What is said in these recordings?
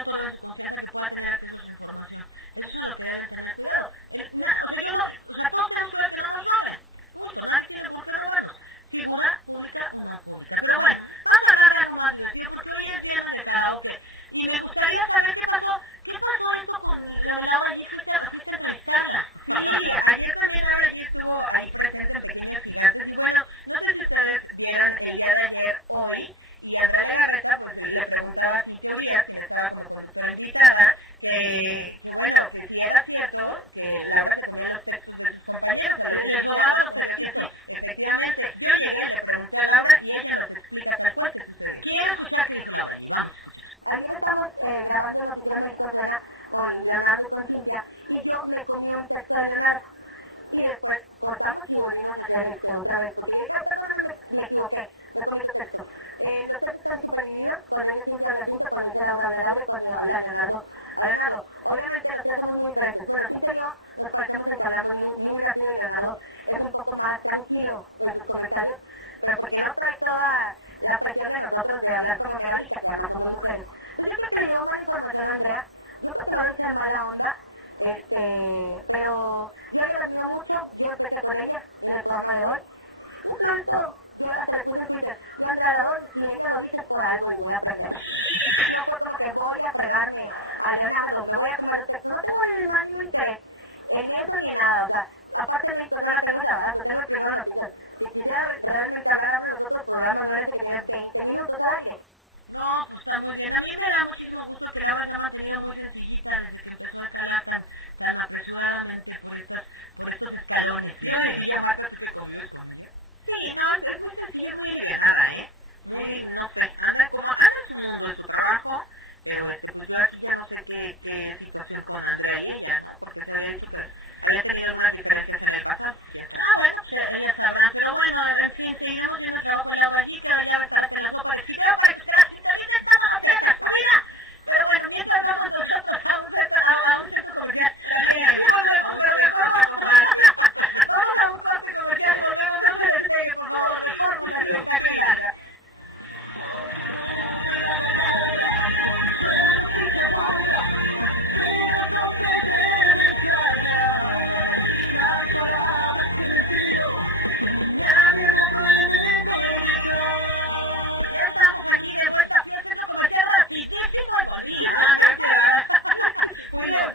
le otorgan su confianza que pueda tener acceso a su información. Eso es a lo que deben tener cuidado. O sea, yo no, o sea, todos tenemos cuidado que no nos roben. Punto. Nadie tiene por qué robarnos. Figura pública o no pública. Pero bueno, vamos a hablar de algo más divertido porque hoy es viernes de karaoke y me gustaría saber qué pasó esto con lo de Laura G. Fuiste a entrevistarla. Sí, ayer también Laura G estuvo ahí presente en Pequeños Gigantes y bueno, no sé si ustedes vieron el día de ayer, hoy, y Andrea Legarreta pues le preguntaba a Cintia Urias, quien estaba como conductora invitada, que bueno, que si era cierto que Laura se comía los textos de sus compañeros, a los que robaba los periodistas. Efectivamente, yo llegué, le pregunté a Laura y ella nos explica tal cual que sucedió. Quiero escuchar qué dijo Laura G. Vamos a escuchar. Ayer estamos grabando en Noticiero México Suena con Leonardo y con Cintia y yo me comí un texto de Leonardo y después cortamos y volvimos a hacer otra vez porque yo dije, perdóname, me equivoqué, me comí tu texto. Los textos están súper divididos, cuando dice Cintia habla Cintia, cuando dice Laura habla Laura y cuando habla Leonardo a Leonardo. Obviamente los tres somos muy diferentes. Bueno, Cintia y yo nos conectamos en que hablamos muy rápido y Leonardo es un poco más tranquilo en sus comentarios, pero porque no trae toda la presión de nosotros de hablar como Verónica, que además somos mujeres. Entonces yo creo que le llevó mala información a Andrea, yo creo que no lo hice de mala onda, pero yo ya la admiro mucho, yo empecé con ella en el programa de hoy. No, esto, yo hasta le puse en Twitter, yo Andrea, si ella lo dice es por algo y voy a aprender. No fue como que voy a fregarme a Leonardo, me voy a comer los textos, no tengo el máximo interés en eso ni en nada, o sea, aparte de mi persona tengo la verdad, tengo el primero noticias. Si quisiera realmente hablar de los otros programas, no eres que tienes 20 minutos al aire. No, pues está muy bien. A mí me da muchísimo gusto que Laura se ha mantenido muy sencillita desde que empezó a escalar tan apresuradamente por estos escalones. Ella Marta, tú que convives con ella. Sí, no, es muy sencilla, es muy alivianada, Sí, no sé, anda en su mundo, en su trabajo, pero pues yo aquí ya no sé qué situación con Andrea y ella, ¿no? Porque se había dicho que había tenido algunas diferencias en el pasado. Bueno, pues ellas sabrán, pero bueno, en fin, seguiremos viendo el trabajo de Laura G, que ahora ya va a estar hasta la sopa de ciclado para que usted sin salir de cama no pierda la vida. Pero bueno, mientras vamos nosotros a un centro comercial. Volvemos, pero mejor vamos a un corte comercial, volvemos, no se despegue, por favor, de fórmula espectacular. Ya estamos aquí de vuelta al centro comercial rapidísimo y volvimos. Muy bien,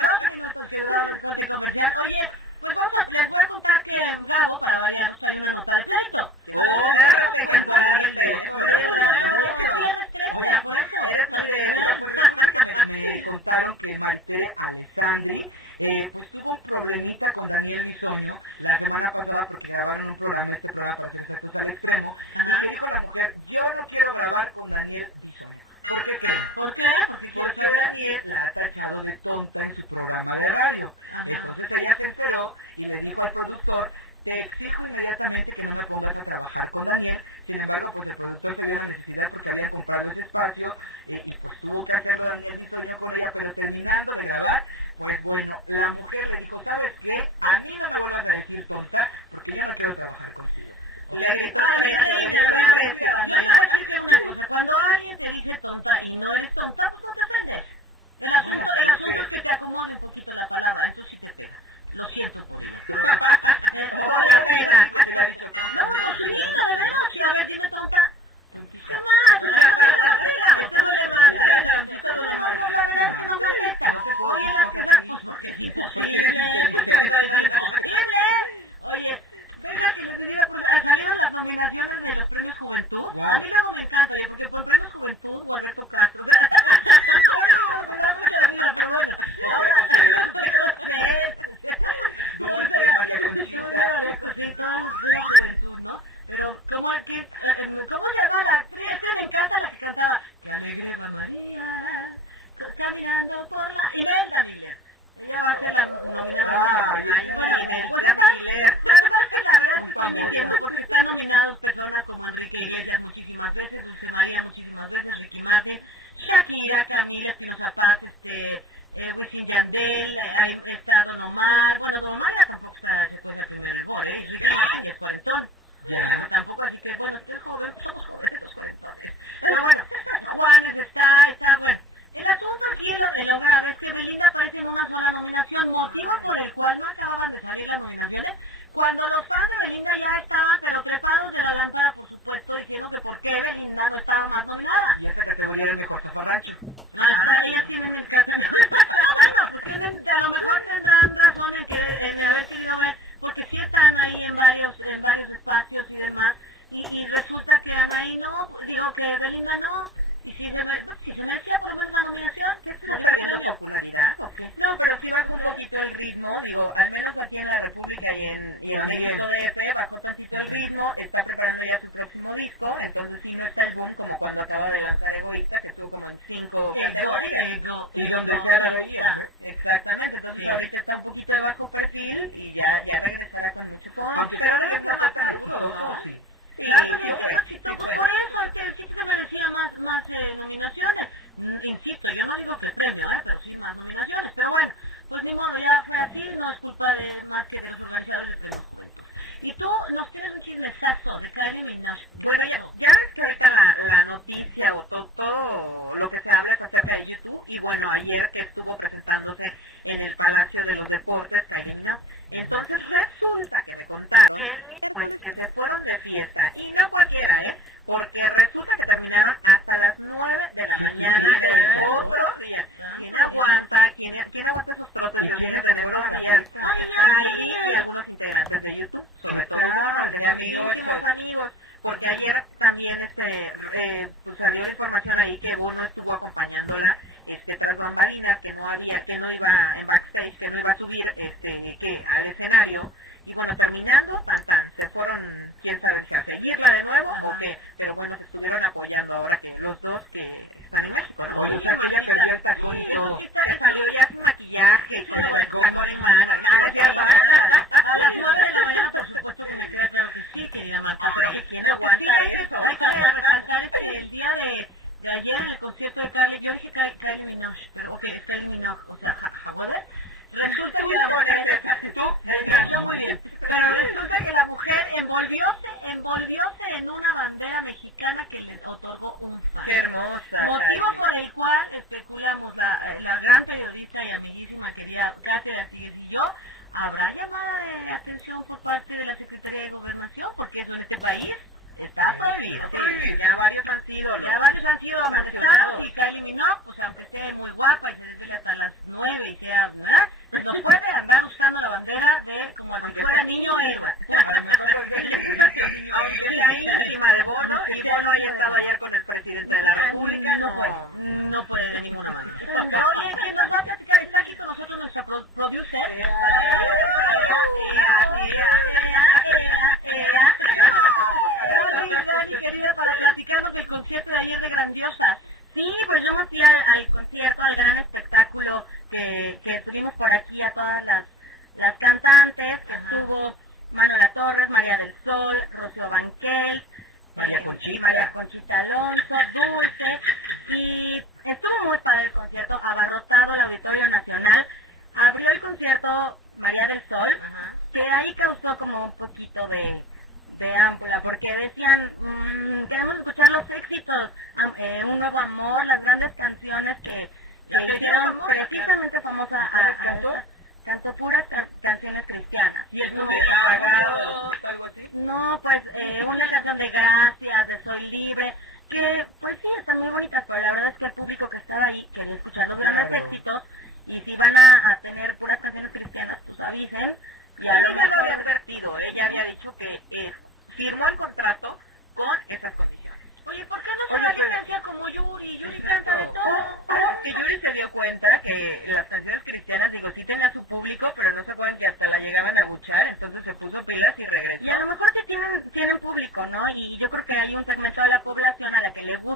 dos minutos que duraba el corte comercial. Oye, pues les voy a contar que Gabo, para variar, nos trae una nota de pleito. Contaron que Maritere Alessandri pues tuvo un problemita con Daniel Bisoño la semana pasada porque grabaron este programa para ser exactos al extremo, y que dijo la mujer, yo no quiero grabar con Daniel Bisoño. ¿Por qué? Porque Daniel la ha tachado de tonta en su programa de radio. Entonces ella se enceró y le dijo al productor, te exijo inmediatamente que no me pongas a trabajar con Daniel. Sin embargo, pues el productor se dio la necesidad porque habían comprado ese espacio y pues tuvo que hacerlo Daniel Bisoño con ella, pero terminando de grabar, pues bueno, la mujer le dijo, ¿sabes qué? A mí no me vuelvas a decir tonta porque yo no quiero trabajar con ella. Una cosa, cuando alguien te dice tonta y no eres tonta, pues no te ofendes. El asunto es que te acomode un poquito la palabra, eso sí te pega. Lo siento por eso. Como la pena, que se le ha dicho tonta. No, más nominada. Y esa categoría era el mejor zafarrancho. Ellas tienen el bueno, pues tienen, a lo mejor tendrán razón en haber querido ver, porque sí están ahí en varios espacios y demás, y resulta que Anaí no, digo que Belinda no, y si se merecía por lo menos la nominación, que No perdiendo popularidad. okay. No, pero sí bajó un poquito el ritmo, digo, al menos aquí en la República y en México DF bajó tantito el ritmo, está preparando ya su próximo disco, entonces sí no está el boom como cuando acaba de lanzar Egoísta, que estuvo como en 5 categorías, y donde está la locura. Exactamente, entonces ahorita está un poquito de bajo perfil y ya regresará con mucho fondo. Pero debe estar bastante sí. Por eso es que el chiste merecía más nominaciones. Insisto, yo no digo que el premio, pero sí más nominaciones. Pero bueno, pues ni modo, ya fue así, no es culpa de más que de los organizadores de premios. Y tú nos tienes un chismesazo de Kylie Minogue. Bueno, ya ves que ahorita la noticia o todo lo que se habla es acerca de YouTube. Y bueno, ayer estuvo presentándose en el Palacio de los Deportes Kylie Minogue. Y entonces resulta que me contaron pues que se fueron de fiesta. Y no cualquiera, porque resulta que terminaron hasta las 9 de la mañana del otro día. ¿Quién aguanta esos trotes de que tenemos días? Y algunos integrantes de YouTube, sobre todo muchísimos amigos, porque ayer también pues salió la información ahí que Bono estuvo acompañándola tras bambalinas, que no iba en backstage, que no iba a subir al escenario, y bueno, terminando, se fueron, quién sabe si a seguirla de nuevo o qué, pero bueno, se estuvieron apoyando ahora que los dos que están en México, ¿no? Oye, ella perdió el tacón y todo, salió ya sin maquillaje y con el tacón en mano, a las 9 de la mañana, por supuesto que se cree que sí, querida Marta, pero ¿quién aguanta esto? Hay que resaltar el día de ayer en el concierto de Kylie, yo dije Kylie Minogue, pero ok, es Kylie Minogue, o sea, ¿puedes? Resulta que la mujer envolvióse en una bandera mexicana que les otorgó un fan. Qué hermosa. Motivo por el cual especulamos la gran periodista y amiguísima querida Katy Lasigues y yo, ¿habrá llamada de atención por parte de la Secretaría de Gobernación? Porque eso en este país está prohibido. Ya varios han sido abandonados y Kylie Minogue, pues aunque esté muy guapa y se desfile hasta las 9 y sea, ¿verdad? Pues no puede andar usando la bandera de como si fuera niño héroe. Aunque sea encima de Bono, y Bono haya estado ayer con el presidente de la República, no puede de ninguna manera. Oye, ¿quién nos va a platicar? Está aquí con nosotros nuestra producer. Querida, para platicarnos del concierto de ayer de Grandiosas. Sí, pues yo me fui al concierto, al gran espectáculo que estuvimos por aquí a todas las cantantes. Estuvo Manuela Torres, María del Sol, Rocío Banquel, María Conchita Alonso, Dulce, y estuvo muy padre el concierto, abarrotado el Auditorio Nacional. Abrió el concierto María del Sol, que ahí causó como un poquito de ámpula, porque decían, queremos escuchar los éxitos, un nuevo amor, las grandes canciones que hicieron precisamente famosa cantó puras canciones cristianas. No, pues una canción de Gracias, de Soy Libre, que pues sí, están muy bonitas, pero la verdad es que el público que estaba ahí quería escuchar los grandes éxitos, y si van a tener puras canciones cristianas, pues avisen. Ya lo había advertido, ella había dicho que firmó el contrato con esas condiciones. Oye, ¿por qué no se la licencia como Yuri? Yuri canta de todo. Sí, Yuri se dio cuenta que las canciones cristianas, digo, sí tenía su público, pero no se pueden que hasta la llegaban a buchar, entonces se puso pilas y regresó. Y a lo mejor que tienen público, ¿no? Y yo creo que hay un segmento de la población a la que le gusta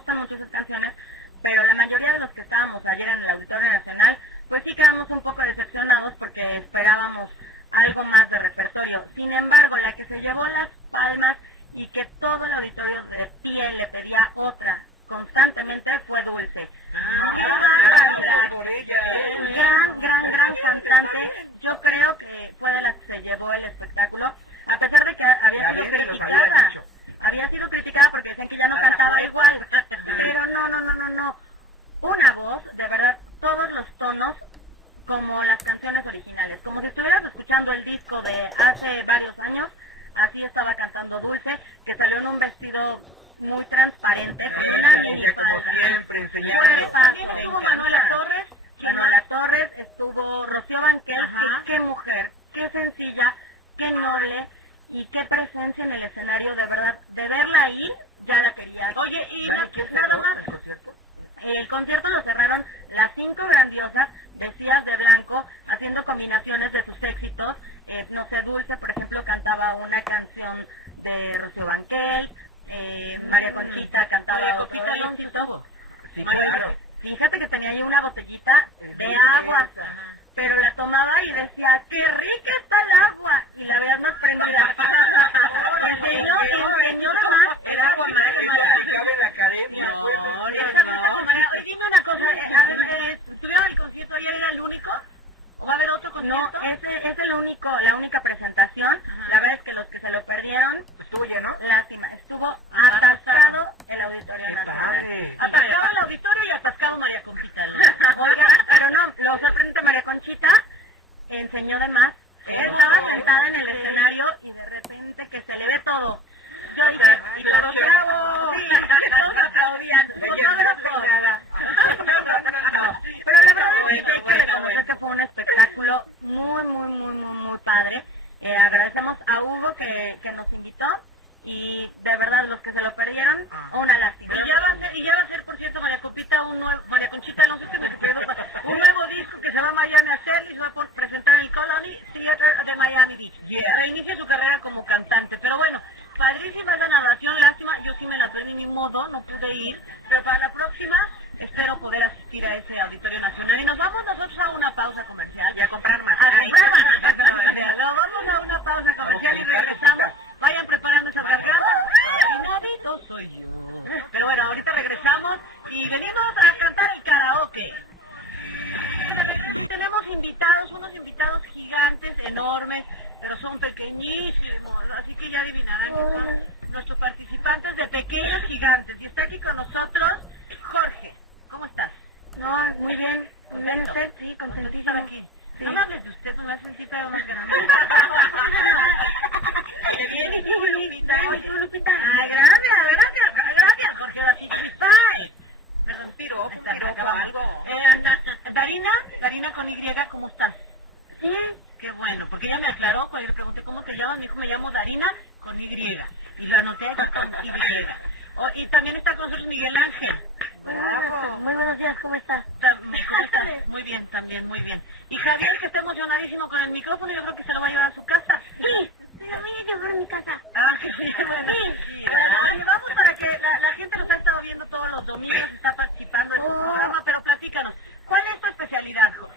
concierto lo cerraron las 5 grandiosas vestidas de blanco, haciendo combinaciones de sus éxitos. No sé, Dulce, por ejemplo, cantaba una canción de Rocío Banquel, María Conchita cantaba... María Conchita y un Sintobo. Sí, claro. Fíjate que tenía ahí una botellita de agua, pero la tomaba y decía, ¡qué rica está el agua! Y la veía sorprendida. Dime una cosa, ¿estuvieron el concierto y era el único? ¿O va a haber otro concierto? No, es la única presentación. La verdad es que los que se lo perdieron, estuvo lleno, lástima, estuvo atascado el Auditorio Nacional. Atascado el auditorio y atascado María Conchita. Pero no, lo sorprendente María Conchita enseñó de más. Estaba sentada en el escenario y de repente que se le ve todo. Y todos bravo. Sí, todos aplaudían. Pero la verdad es que fue un espectáculo muy padre. Agradecemos a Hugo que nos invitó y de verdad los que se lo perdieron, una lástima. Y ya va a ser, por cierto, María Conchita, María Conchita, no sé qué me refiero, un nuevo disco que se llama Miami Access y se va por presentar el Colony Theater de Miami Beach. Inicia su carrera como cantante, pero bueno, padrísima esa narración, lástima, yo sí me la perdí ni modo, no pude ir, pero para la próxima espero poder asistir a ese Auditorio Nacional y nos vamos nosotros a una pausa comercial y a comprar más. Nos vamos a una pausa comercial y regresamos. Vayan preparando esa frase. No soy yo. Pero bueno, ahorita regresamos y venimos a cantar el karaoke. De regreso tenemos invitados, unos invitados gigantes, enormes, pero son pequeñísimos, así que ya adivinarán que son nuestros participantes de Pequeños Gigantes. Y está aquí con nosotros Jorge. ¿Cómo estás? No, muy bien. Usted sí, contentísima aquí. Sí. No mames, usted es más sencilla pero más grande. Bien, y muy invitado. Ay, gracias, Jorge. Bye. Me respiro, acabando. Darina con Y, ¿cómo estás? Bien. Qué bueno, porque ella me aclaró cuando le pregunté cómo te llamas, me dijo, me llamo Darina con Y. Y lo anoté con Y. Y también está con nosotros Miguel Ángel. Bravo. Muy buenos días, ¿cómo estás? Muy bien, también, muy bien. Y Javier, que está emocionadísimo con el micrófono, yo creo que se lo va a llevar a su casa. Sí, pero voy a llevar a mi casa. Qué bueno. Y vamos para que la gente los ha estado viendo todos los domingos, está participando en el programa, pero platícanos, ¿cuál es tu especialidad, Luz?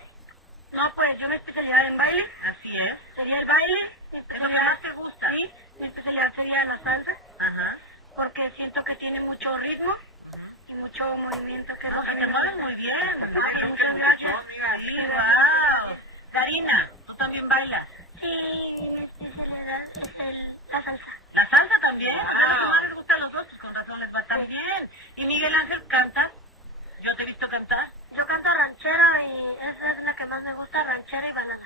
No, pues yo mi especialidad en baile. Así es. Sería el baile. ¿Es lo que más te gusta? Sí, mi especialidad sería la salsa, Ajá. porque siento que tiene mucho ritmo y mucho movimiento. Que es lo que Te me mueves gusta. muy bien. Muchas gracias. Sí, wow. Karina, ¿tú también bailas? Sí, mi especialidad es la salsa. ¿La salsa también? ¿A tu madre les gustan los dos? Con razón les va tan bien. ¿Y Miguel Ángel canta? ¿Yo te he visto cantar? Yo canto ranchera y esa es la que más me gusta, ranchera y balada.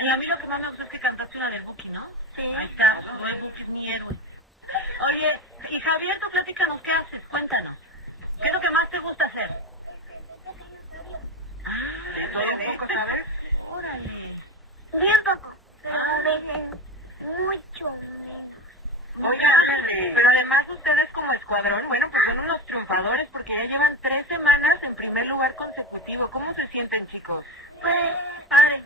Y a mí lo que más me gusta es que cantaste una de Buki, ¿no? Sí. Ahí está, es mi héroe. Oye, y Javier, tú platícanos, ¿qué haces? Cuéntanos. ¿Qué es lo que más te gusta hacer? De todo un poco, ¿sabes? Órale. Bien poco, pero mucho menos. Oye, pero además ustedes como escuadrón, bueno, pues son unos triunfadores porque ya llevan 3 semanas en primer lugar consecutivo. ¿Cómo se sienten, chicos? Pues, padre,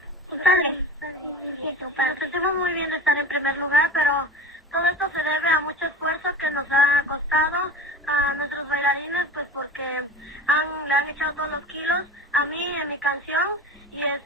sí, súper. Nos sentimos muy bien esta